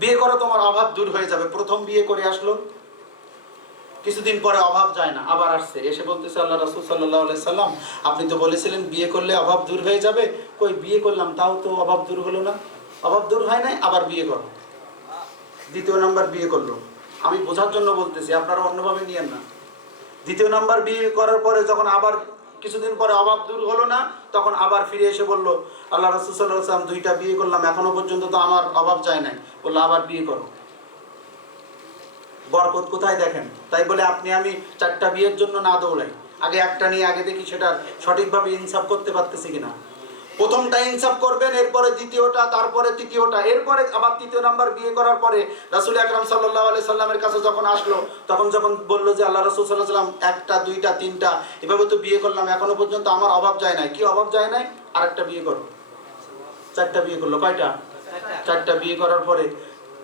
বিয়ে করো তোমার অভাব দূর হয়ে যাবে। প্রথম বিয়ে করে আসলো। কিছুদিন পরে অভাব যায় না, আবার আসছে। এসে বলতেছে আল্লাহ রাসুল সাল্লাহ সাল্লাম, আপনি তো বলেছিলেন বিয়ে করলে অভাব দূর হয়ে যাবে। কই, বিয়ে করলাম, তাও তো অভাব দূর হলো না। অভাব দূর হয় নাই, আবার বিয়ে করো। দ্বিতীয় নাম্বার বিয়ে করল। আমি বোঝার জন্য বলতেছি, আপনারা অন্যভাবে নিয়েন না। দ্বিতীয় নাম্বার বিয়ে করার পরে যখন আবার কিছুদিন পরে অভাব দূর হলো না, তখন আবার ফিরে এসে বলল, আল্লাহ রাসুল দুইটা বিয়ে করলাম, এখনও পর্যন্ত তো আমার অভাব যায় নাই। বলল, আবার বিয়ে করো। বরকত কোথায় দেখেন? তাই বলে, আপনি আমি চারটা বিয়ের জন্য না দৌড়াই। আগে একটা নিয়ে আগে দেখি সেটা সঠিকভাবে ইনসাফ করতে পারতেছি কিনা। প্রথমটা ইনসাফ করবেন, এরপরে দ্বিতীয়টা, তারপরে তৃতীয়টা, এরপরে আবার তৃতীয় নাম্বার বিয়ে করার পরে রাসুল আকরাম সাল্লাহ আলি সাল্লামের কাছে যখন আসলো, তখন যখন বলল যে আল্লাহ রসুল সাল্লাহ সাল্লাম একটা, দুইটা, তিনটা, এভাবে তো বিয়ে করলাম, এখনও পর্যন্ত আমার অভাব যায় নাই। কি অভাব যায় নাই? আর একটা বিয়ে করো। চারটা বিয়ে করল। কয়টা? চারটা বিয়ে করার পরে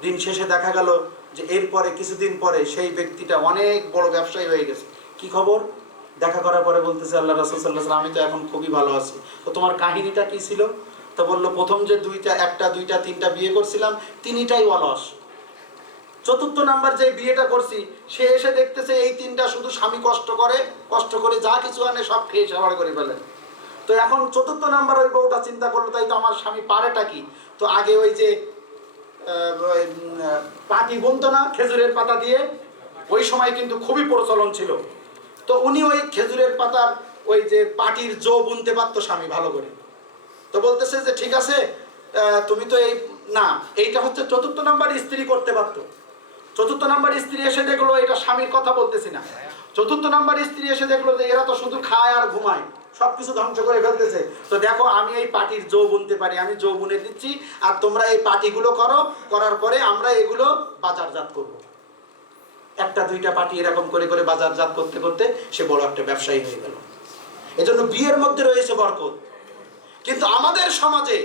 দিন শেষে দেখা গেল যে এরপরে, কিছুদিন পরে সেই ব্যক্তিটা অনেক বড় ব্যবসায়ী হয়ে গেছে। কি খবর? দেখা করার পরে বলতেছে আল্লাহ রাসুল সাল্লাহ সাল্লাম, আমি তো এখন খুবই ভালো আছি। তো তোমার কাহিনীটা কি ছিল? তো বলল প্রথম যে দুইটা একটা দুইটা তিনটা বিয়ে করছিলাম তিনটাই অলস। চতুর্থ নাম্বার যে বিয়েটা করছি সে এসে দেখতেছে এই তিনটা শুধু স্বামী কষ্ট করে কষ্ট করে যা কিছু আনে সব খেয়ে সাবার করে ফেলে। তো এখন চতুর্থ নাম্বার ওই বউটা চিন্তা করল তাই তো আমার স্বামী পারেটা কি? তো আগে ওই যে পাটি বুনতো না খেজুরের পাতা দিয়ে ওই সময় কিন্তু খুবই প্রচলন ছিল। তো উনি ওই খেজুরের পাতার ওই যে পাটির জো বুনতে পারতো স্বামী ভালো করে। তো বলতেছে যে, ঠিক আছে তুমি তো এই, না, এইটা হচ্ছে চতুর্থ নাম্বার স্ত্রী করতে পারতো। চতুর্থ নাম্বার স্ত্রী এসে দেখল এটা স্বামীর কথা বলতেছি না। চতুর্থ নাম্বার স্ত্রী এসে দেখল যে এরা তো শুধু খায় আর ঘুমায়, সবকিছু ধ্বংস করে ফেলতেছে। তো দেখো, আমি এই পাটির জৌ বুনতে পারি, আমি জৌ বুনে দিচ্ছি, আর তোমরা এই পাটিগুলো করো, করার পরে আমরা এগুলো বাজারজাত করব। একটা, দুইটা পাটি এরকম করে করে বাজারজাত করতে করতে সে বড় একটা ব্যবসায়ী হয়ে গেল। এজন্য বিয়ের মধ্যে রয়েছে বরকত। কিন্তু আমাদের সমাজে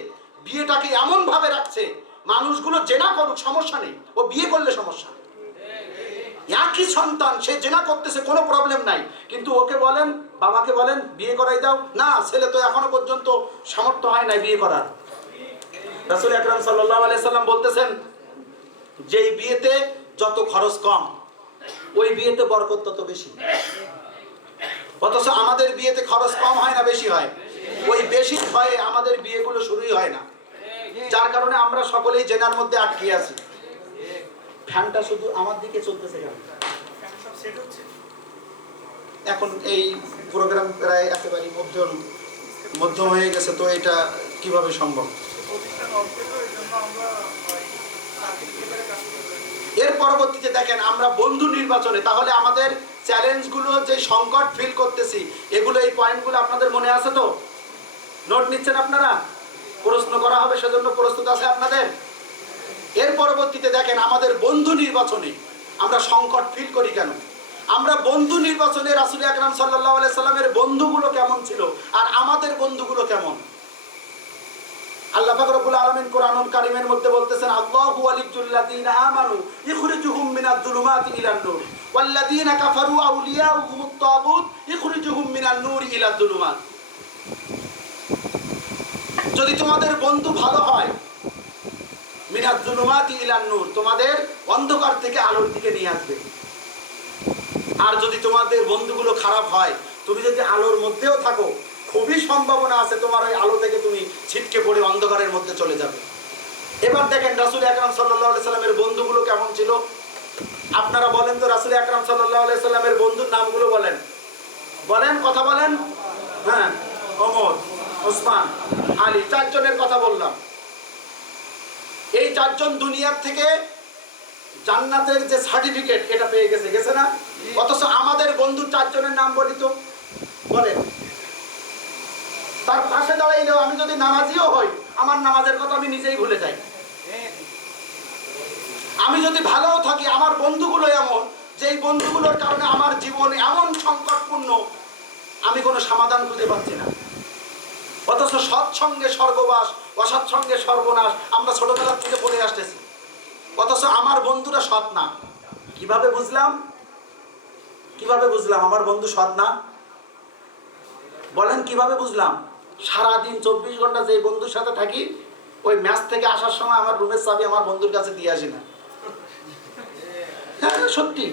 বিয়েটাকে এমন ভাবে রাখছে, মানুষগুলো জেনা করুক, সমস্যা নেই। ও বিয়ে করলে সমস্যা একই সন্তান, সে জেনা করতেছে, কোনো প্রবলেম নাই। কিন্তু ওকে বলেন, বাবাকে বলেন, বিয়ে করাই দাও। না, ছেলে তো এখনও পর্যন্ত সামর্থ্য হয় নাই বিয়ে করার। রাসুল আকরাম আলাইসাল্লাম বলতেছেন, যেই বিয়েতে যত খরচ কম ওই বিয়েতে বরকত তত বেশি। অথচ আমাদের বিয়েতে খরচ কম হয় না, বেশি হয়? ওই বেশি ভয়ে আমাদের বিয়েগুলো শুরুই হয় না। যার কারণে আমরা সকলেই জেনার মধ্যে আটকে আছি। ফ্যানটা শুধু আমার দিকে চলতেছে কেন? এখন এই প্রোগ্রাম প্রায় একেবারে মধ্যম মধ্যম হয়ে গেছে, তো এটা কীভাবে সম্ভব? এর পরবর্তীতে দেখেন আমরা বন্ধু নির্বাচনে, তাহলে আমাদের চ্যালেঞ্জগুলো যে সংকট ফিল করতেছি, এগুলো এই পয়েন্টগুলো আপনাদের মনে আছে তো? নোট নিচ্ছেন আপনারা? প্রশ্ন করা হবে, সেজন্য প্রস্তুত আছে আপনাদের? এর পরবর্তীতে দেখেন আমাদের বন্ধু নির্বাচনে আমরা সংকট ফিল করি কেন? আমরা বন্ধু নির্বাচনে রাসুল আকরাম সাল্লাহ সাল্লামের বন্ধুগুলো কেমন ছিল? আর আমাদের বন্ধুগুলো কেমন? আল্লাহ পাক রব্বুল আলামিন কোরআনুল কারীমের মধ্যে বলতেছেন আমানু ইখরিজুহুম ইলান নূর। কাফারু তাগুত ইখরিজুহুম নূর যুলুমাত যদি তোমাদের বন্ধু ভালো হয় মিনাদ যুলুমাতি ইলান নূর, তোমাদের অন্ধকার থেকে আলোর দিকে নিয়ে আসবে। আর যদি তোমাদের বন্ধুগুলো খারাপ হয়, তুমি যদি আলোর মধ্যেও থাকো খুবই সম্ভাবনা আছে, তোমার ওই আলো থেকে তুমি ছিটকে পড়ে অন্ধকারের মধ্যে চলে যাবে। এবার দেখেন রাসুল আকরাম সাল্লাহ সাল্লামের বন্ধুগুলো কেমন ছিল? আপনারা বলেন তো রাসুল আকরাম সাল্লাহ সাল্লামের বন্ধুর নামগুলো বলেন। বলেন, কথা বলেন। হ্যাঁ অমর, ওসমান, আলী, চারজনের কথা বললাম। এই চারজন দুনিয়ার থেকে জান্নাতের যে সার্টিফিকেট, এটা পেয়ে গেছে গেছে না? অথচ আমাদের বন্ধু চারজনের নাম বলি তো বলেন তার পাশে দাঁড়াইলেও আমি যদি নামাজিও হই, আমার নামাজের কথা আমি নিজেই ভুলে যাই। আমি যদি ভালোও থাকি, আমার বন্ধুগুলো এমন যে বন্ধুগুলোর কারণে আমার জীবন এমন সংকটপূর্ণ, আমি কোনো সমাধান খুঁজে পাচ্ছি না। অথচ সৎসঙ্গে স্বর্গবাস, অসৎসঙ্গে সর্বনাশ, আমরা ছোটবেলার থেকে পড়ে আসতেছি। অথচ আমার বন্ধুরা সৎ না। কীভাবে বুঝলাম? কীভাবে বুঝলাম? আমার বন্ধু সৎ না? বলেন, কীভাবে বুঝলাম? সারাদিন চব্বিশ ঘণ্টা যে বন্ধুর সাথে থাকি, ওই ম্যাচ থেকে আসার সময় আমার রুমের চাবি আমার বন্ধুর কাছে দিয়ে আসি না। হ্যাঁ সত্যি।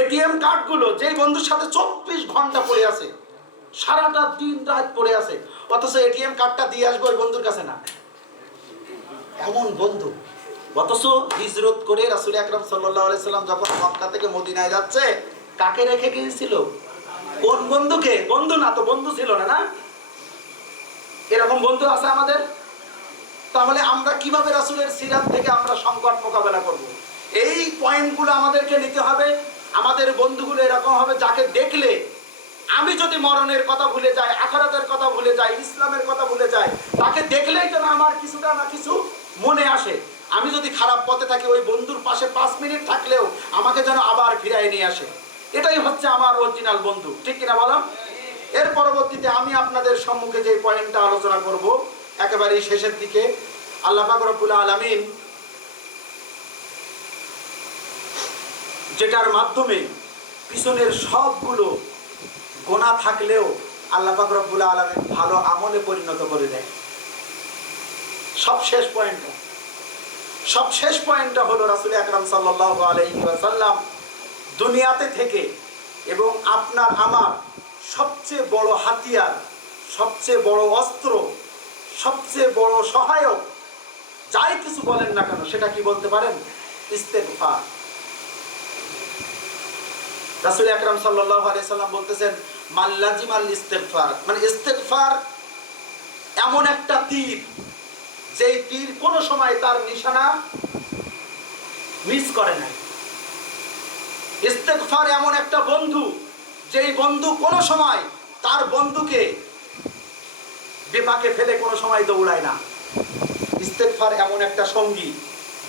এটিএম কার্ডগুলো, যেই বন্ধুর সাথে চব্বিশ ঘণ্টা পড়ে আছে, সারাটা দিন রাত পড়ে আছে, অথচ এটিএম কার্ডটা দিয়ে আসব ওই বন্ধুর কাছে না। এমন বন্ধু। অথচ হিজরত করে রাসুল আকরম সাল্লাহ সাল্লাম যখন মক্কা থেকে মদিনায় যাচ্ছে, কাকে রেখে গিয়েছিল? কোন বন্ধুকে? বন্ধু না তো বন্ধু ছিল না না? এরকম বন্ধু আছে আমাদের? তাহলে আমরা কীভাবে রাসুলের সিরাত থেকে আমরা সংকট মোকাবেলা করব। এই পয়েন্টগুলো আমাদেরকে নিতে হবে। আমাদের বন্ধুগুলো এরকম হবে যাকে দেখলে আমি যদি মরণের কথা ভুলে যাই, আখারাতের কথা ভুলে যাই, ইসলামের কথা ভুলে যাই, তাকে দেখলেই যেন আমার কিছুটা না কিছু মনে আসে। আমি যদি খারাপ পথে থাকি, ওই বন্ধুর পাশে পাঁচ মিনিট থাকলেও আমাকে যেন আবার ফিরাই নিয়ে আসে। এটাই হচ্ছে আমার অরিজিনাল বন্ধু। ঠিক কিনা বলো? এর পরবর্তীতে আমি আপনাদের সম্মুখে যে পয়েন্টটা আলোচনা করব, একেবারেই শেষের দিকে। আল্লাহ রব্বুল আলামিন যেটার মাধ্যমে পিছনের সবগুলো গোনা থাকলেও আল্লাহ রব্বুল আলামিন ভালো আমলে পরিণত করে দেয়। সব শেষ পয়েন্টটা। সব শেষ পয়েন্টটা হলো রাসুল আকরাম সাল্লাল্লাহু আলাইহি ওয়াসাল্লাম দুনিয়াতে থেকে এবং আপনার, আমার সবচেয়ে বড় হাতিয়ার, সবচেয়ে বড় অস্ত্র, সবচেয়ে বড় সহায়ক, যাই কিছু বলেন না কেন, সেটা কি বলতে পারেন? ইস্তেগফার। রাসূল আকরাম আলাইহি সাল্লাম বলতেছেন মাল্লাজিম আল ইস্তেগফার। মানে ইস্তেগফার এমন একটা তীর, যেই তীর কোনো সময় তার নিশানা মিস করে না ইস্তেগফার এমন একটা বন্ধু, যেই বন্ধু কোনো সময় তার বন্ধুকে বেপাকে ফেলে কোনো সময় দৌড়ায় না। ইস্তেগফার এমন একটা সঙ্গী,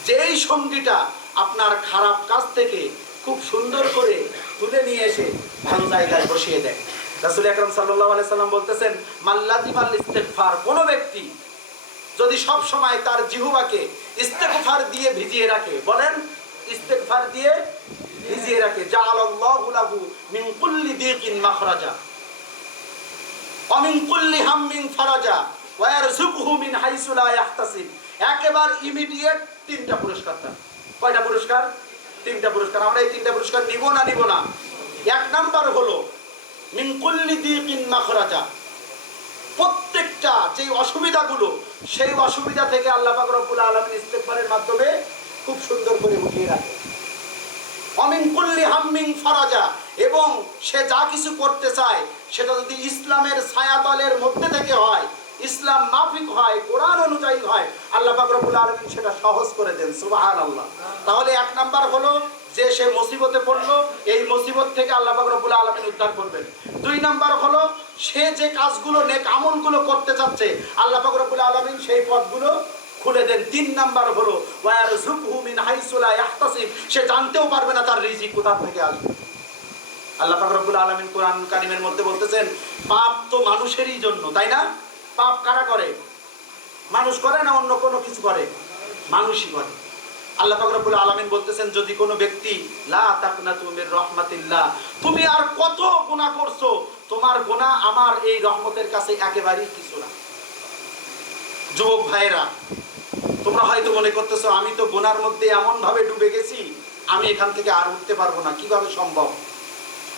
যেই সঙ্গীটা আপনার খারাপ কাজ থেকে খুব সুন্দর করে তুলে নিয়ে এসে ভালো জায়গায় বসিয়ে দেয়। রাসুল আকরম সাল্লাহ আলাই সাল্লাম বলতেছেন মাল্লাজি মাল ইস্তেগফার কোনো ব্যক্তি যদি সব সময় তার জিহুবাকে ইস্তেগফার দিয়ে ভিজিয়ে রাখে, বলেন ইস্তেগফার দিয়ে ভিজিয়ে রাখে। জাআলাল্লাহু লাহু মিন কুল্লি দিকিন মাখরাজা। ওয়া মিন কুল্লি হাম্মিন ফারাজা। মিন হাইসু লা ইয়াহতাসিব। ইমিডিয়েট তিনটা পুরস্কার তার কয়টা পুরস্কার? তিনটা পুরস্কার। আমরা এই তিনটা পুরস্কার নিব না নিব না? এক নাম্বার হলো মিন কুল্লি দিকিন মাখরাজা। প্রত্যেকটা যে অসুবিধাগুলো, সেই অসুবিধা থেকে আল্লাহ পাক রব্বুল আলামিন ইস্তেগফারের মাধ্যমে খুব সুন্দর করে উঠিয়ে রাখে। অমিন কুল্লি হাম্মিং ফারাজা, এবং সে যা কিছু করতে চায়, সেটা যদি ইসলামের ছায়াতলের মধ্যে থেকে হয়, ইসলাম মাফিক হয়, কোরআন অনুযায়ী হয়, আল্লাহ পাক রব্বুল আলামিন সেটা সহজ করে দেন, সুবহানাল্লাহ। তাহলে এক নাম্বার হলো যে সে মুসিবতে পড়ল, এই মুসিবত থেকে আল্লাহ পাক রব্বুল আলামিন উদ্ধার করবেন। দুই নাম্বার হলো সে যে কাজগুলো, নেক আমলগুলো করতে চাচ্ছে, আল্লাহ পাক রব্বুল আলামিন সেই পথগুলো খুলে দেন। তিন নাম্বার হলো ওয়ার জুকহু মিন হাইসুলা ইয়াহতাসিব। সে জানতেও পারবে না তার রিজিক কোথা থেকে আসবে। আল্লাহ পাক রব্বুল আলামিন কোরআন কারিমের মধ্যে বলতেছেন, পাপ তো মানুষেরই জন্য, তাই না? পাপ কারা করে? মানুষ করে না অন্য কোনো কিছু করে? মানুষই করে। আল্লাহ পাক রব্বুল আলামিন বলতেছেন, যদি কোনো ব্যক্তি, লা তাকনাতু মির রাহমাতিল্লাহ, তুমি আর কত গুনাহ করছ, তোমার গুনাহ আমার এই রহমতের কাছে একেবারেই কিছু না। যুবক ভাইয়েরা, তোমরা হয়তো মনে করতেছো, আমি তো গোনার মধ্যে এমন ভাবে ডুবে গেছি, আমি এখান থেকে আর উঠতে পারব না, কীভাবে সম্ভব?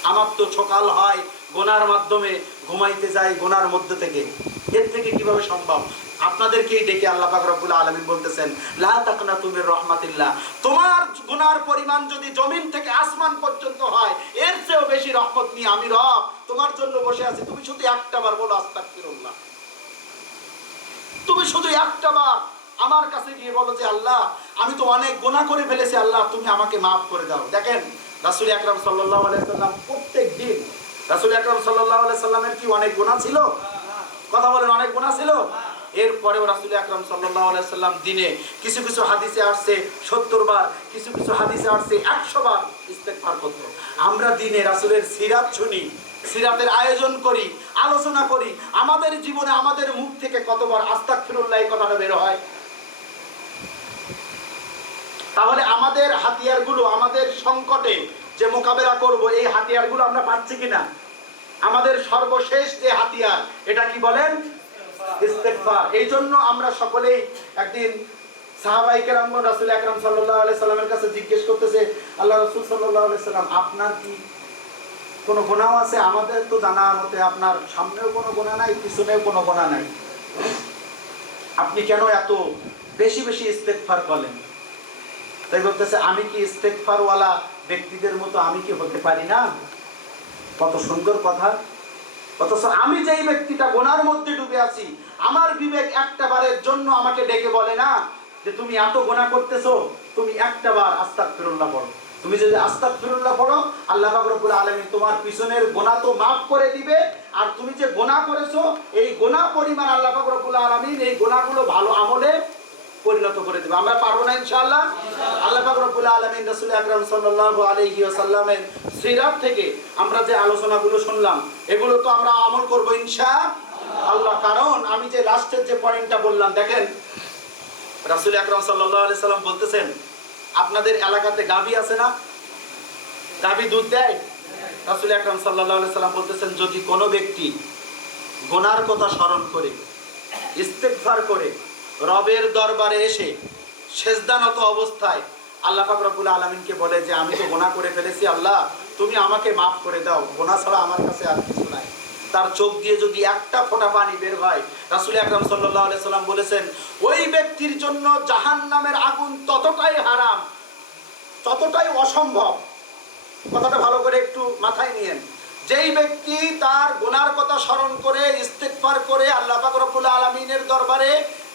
আমার তো সকাল হয়, গোনার মাধ্যমে ঘুমাইতে যাই, গোনার মধ্যে থেকে। এর থেকে কীভাবে সম্ভব? আপনাদেরকেই ডেকে আল্লাহ রব্বুল আলামিন বলতেছেন, লা তাকনাতু মির রাহমাতিল্লাহ। তোমার গুনার পরিমাণ যদি জমিন থেকে আসমান পর্যন্ত হয়, এর চেয়েও বেশি রহমত নিয়ে আমি রব। তোমার জন্য বসে আছি, তুমি শুধু একটা বার বলো, আস্তাগফিরুল্লাহ। তুমি শুধু একটা বার আমার কাছে গিয়ে বলো যে আল্লাহ, আমি তো অনেক গোনা করে ফেলেছি, আল্লাহ, তুমি আমাকে মাফ করে দাও। দেখেন, রাসুল আকরাম সাল্লাহ আলাইসাল্লাম প্রত্যেক দিন, রাসুল আকরাম সাল্লাহ আলাইসাল্লামের কি অনেক গোনা ছিল? কথা বলেন, অনেক গোনা ছিল? এরপরেও রাসুল আকরাম সাল্লাহ আলাইসাল্লাম দিনে কিছু কিছু হাদিসে আসছে, সত্তর বার, কিছু কিছু হাদিসে আসছে, একশো বার ইস্তেকফার করতো। আমরা দিনে রাসুলের সিরাত শুনি সিরাতের আয়োজন করি, আলোচনা করি, আমাদের জীবনে আমাদের মুখ থেকে কতবার আস্তাক ফিরুল্লাহ কথাটা বের হয়? তাহলে আমাদের হাতিয়ারগুলো, আমাদের সংকটে যে মোকাবেলা করব, এই হাতিয়ারগুলো আমরা পাচ্ছি কিনা? আমাদের সর্বশেষ যে হাতিয়ার, এটা কি বলেন? এই জন্য আমরা সকলেই একদিন সাহাবাই কেরামগণ রাসূল আকরাম সাল্লাল্লাহু আলাইহি সাল্লামের কাছে জিজ্ঞেস করতেছে, আল্লাহ রাসূল সাল্লাল্লাহু আলাইহি সাল্লাম, আপনার কি কোনো গোনাও আছে? আমাদের তো জানা মতে আপনার সামনেও কোনো গোনা নাই, পিছনেও কোনো গোনা নাই। আপনি কেন এত বেশি বেশি ইস্তেগফার করেন? তাই বলতেছে, আমি কি ইস্তেগফারওয়ালা ব্যক্তিদের মতো আমি কি হতে পারি না? কত সুন্দর কথা। অথচ আমি যেই ব্যক্তিটা গোনার মধ্যে ডুবে আছি, আমার বিবেক একটা বারের জন্য আমাকে ডেকে বলে না যে, তুমি এত গোনা করতেছো, তুমি একটা বার আস্তাক ফিরুল্লাহ পড়ো। তুমি যদি আস্তাক ফিরুল্লাহ পড়ো, আল্লাহ পাক আলামিন তোমার পিছনের গোনা তো মাফ করে দিবে। আর তুমি যে গোনা করেছ, এই গোনা পরিমাণ আল্লাহ পাক রব্বুল আলামিন এই গোনাগুলো ভালো আমলে পরিণত করে দেবে। আমরা পারব না ইনশাআল্লাহ? আল্লাহ পাক রব্বুল আলামিন রাসূল আকরাম সাল্লাল্লাহু আলাইহি ওয়াসাল্লামের সিরাত থেকে আমরা যে আলোচনাগুলো শুনলাম, এগুলো তো আমরা আমল করব ইনশাআল্লাহ। কারণ আমি যে লাস্টের যে পয়েন্টটা বললাম, দেখেন, রাসূল আকরাম সাল্লাল্লাহু আলাইহি সাল্লাম বলতেছেন আপনাদের এলাকাতে গাবি আছে না? গাবি দুধ দেয়? রাসূল আকরাম আলাইহি সাল্লাম বলতেছেন, যদি কোনো ব্যক্তি গোনার কথা স্মরণ করে, ইস্তেগফার করে, রবের দরবারে এসে সেজদানত অবস্থায় আল্লাহ পাক রব্বুল আলমিনকে বলে যে, আমি তো গোনা করে ফেলেছি আল্লাহ, তুমি আমাকে মাফ করে দাও গোনা ছাড়া আমার কাছে আর কিছু নাই। তার চোখ দিয়ে যদি একটা ফোঁটা পানি বের হয়, রাসুল আকরাম সাল্লাহ সাল্লাম বলেছেন, ওই ব্যক্তির জন্য জাহান নামের আগুন ততটাই হারাম, ততটাই অসম্ভব। কথাটা ভালো করে একটু মাথায় নিয়েন। যেই ব্যক্তি তার গুনার কথা স্মরণ করে ইস্তেকফার করে আল্লাহ পাক আলমিনের দরবারে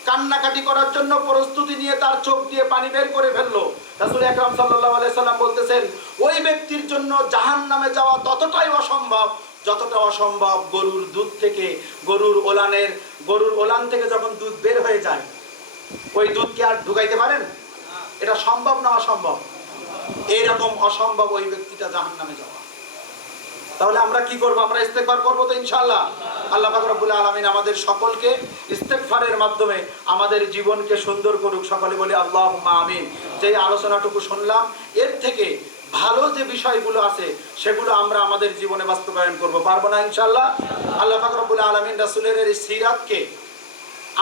কান্নাকাটি করার জন্য প্রস্তুতি নিয়ে তার চোখ দিয়ে পানি বের করে ফেলল, রাসুল আকরাম সাল্লাহ সাল্লাম বলতেছেন, ওই ব্যক্তির জন্য জাহান নামে যাওয়া ততটাই অসম্ভব যতটা অসম্ভব গরুর দুধ থেকে, গরুর ওলানের, গরুর ওলান থেকে যখন দুধ বের হয়ে যায়, ওই দুধ কি আর ঢুকাইতে পারেন? এটা সম্ভব না অসম্ভব? এইরকম অসম্ভব ওই ব্যক্তিটা জাহান নামে যাওয়া। তাহলে আমরা কি করব? আমরা ইস্তেকবার করব তো ইনশাল্লাহ আল্লাহ পাক রব্বুল আলামিন আমাদের সকলকে ইস্তেকফারের মাধ্যমে আমাদের জীবনকে সুন্দর করুক। সকলে বলি আল্লাহুম্মা আমিন। যে আলোচনাটুকু শুনলাম, এর থেকে ভালো যে বিষয়গুলো আছে, সেগুলো আমরা আমাদের জীবনে বাস্তবায়ন করব। পারব না ইনশাআল্লাহ? আল্লাহ পাক রব্বুল আলামিন রাসূলের এই সিরাতকে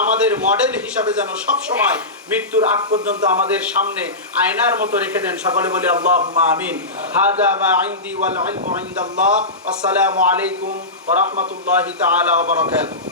আমাদের মডেল হিসাবে যেন সব সময় মৃত্যুর আগ পর্যন্ত আমাদের সামনে আয়নার মতো রেখে দেন। সকলে বলি আল্লাহ আমিন। ইলমু আসসালামু আলাইকুম রাহমাতুল্লাহি ওয়া বারাকাতুহু।